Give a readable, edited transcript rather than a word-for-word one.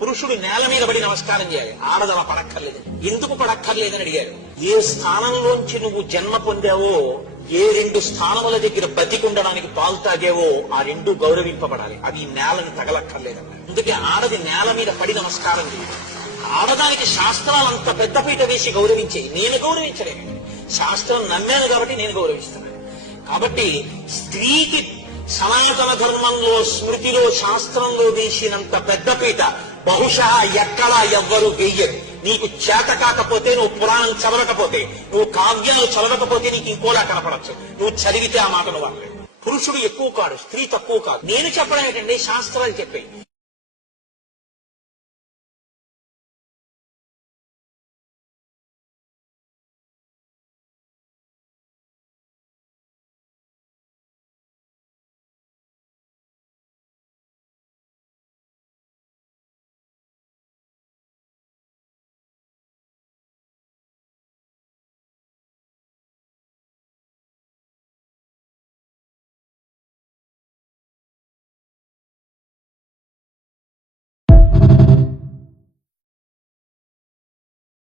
పురుషుడు నేల మీద పడి నమస్కారం చేయాలి, ఆడది అలా పడక్కర్లేదు. ఎందుకు పడక్కర్లేదని అడిగారు. ఏ స్థానంలోంచి నువ్వు జన్మ పొందావో, ఏ రెండు స్థానముల దగ్గర బతికుండడానికి పాలు తాగేవో ఆ రెండు గౌరవింపబడాలి. అవి నేలని తగలక్కర్లేదన్నారు. అందుకే ఆడది నేల మీద పడి నమస్కారం చేయదు. ఆడదానికి శాస్త్రాలు అంత పెద్దపీట వేసి గౌరవించేది. నేను గౌరవించలేను, శాస్త్రం నమ్మాను కాబట్టి నేను గౌరవిస్తున్నాను. కాబట్టి స్త్రీకి సనాతన ధర్మంలో, స్మృతిలో, శాస్త్రంలో వేసినంత పెద్దపీట బహుశా ఎక్కడా ఎవ్వరూ వెయ్యరు. నీకు చేత కాకపోతే, నువ్వు పురాణం చదవకపోతే, నువ్వు కావ్యాలు చదవకపోతే నీకు ఇంకోలా కనపడచ్చు. నువ్వు చదివితే ఆ మాటను వాడలేదు. పురుషుడు ఎక్కువ కాడు, స్త్రీ తక్కువ కాదు. నేను చెప్పడం ఏంటంటే శాస్త్రాలు చెప్పాయి.